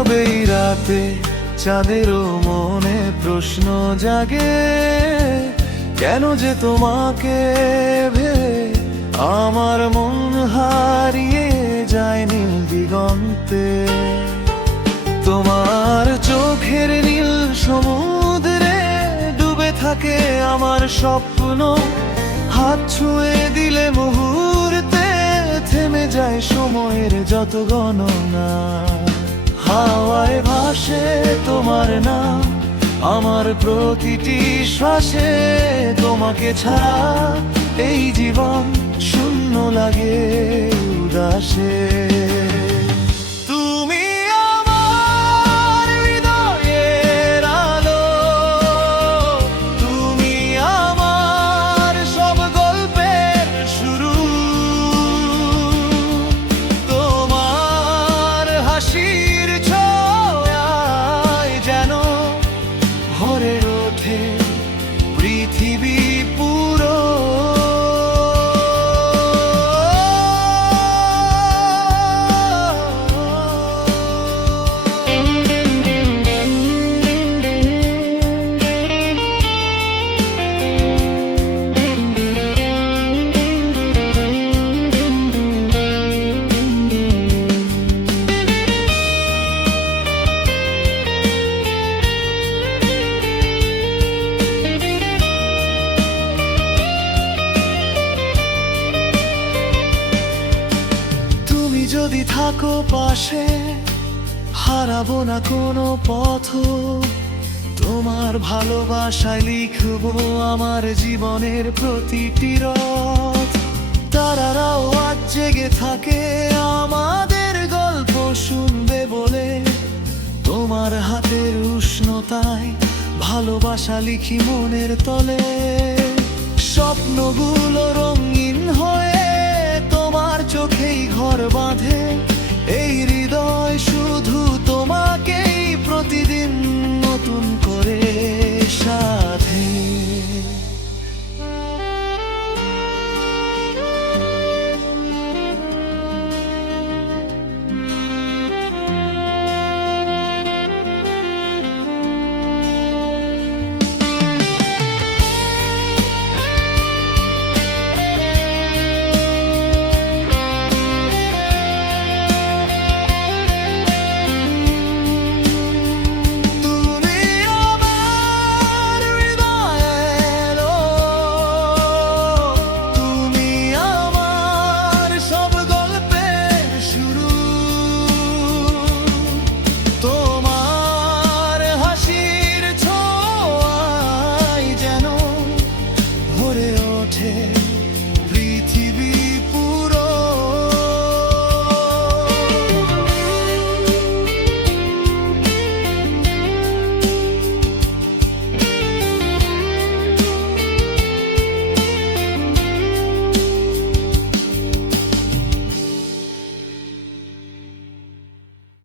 নীরবেই রাতে চাঁদেরও মনে প্রশ্ন জাগে, কেন যে তোমাকে ভেবে আমার মন হারিয়ে যায় নীল দিগন্তে। তোমার চোখের নীল সমুদ্রে ডুবে থাকে আমার স্বপ্ন, হাত ছুঁয়ে দিলে মুহূর্তে থেমে যায় সময়ের যত গণনা। হাওয়ায় ভাসে তোমার নাম আমার প্রতিটি শ্বাসে, তোমাকে ছাড়া এই জীবন শূন্য লাগে উদাসে। তুমি আমার হৃদয়ের আলো, তুমি আমার সব গল্পের শুরু, তোমার হাসির ছোঁয়ায় যেন ভরে ওঠে পৃথিবী পুরো। যদি থাকো পাশে হারাবো না কোনো পথ, তোমার ভালোবাসায় লিখবো আমার জীবনের প্রতিটি রথ। তারারাও আজ জেগে থাকে আমাদের গল্প শুনবে বলে, তোমার হাতের উষ্ণতায় ভালোবাসা লিখি মনের তলে। স্বপ্নগুলো রঙিন হয়ে তোমার চোখেই ঘর বাঁধে, এই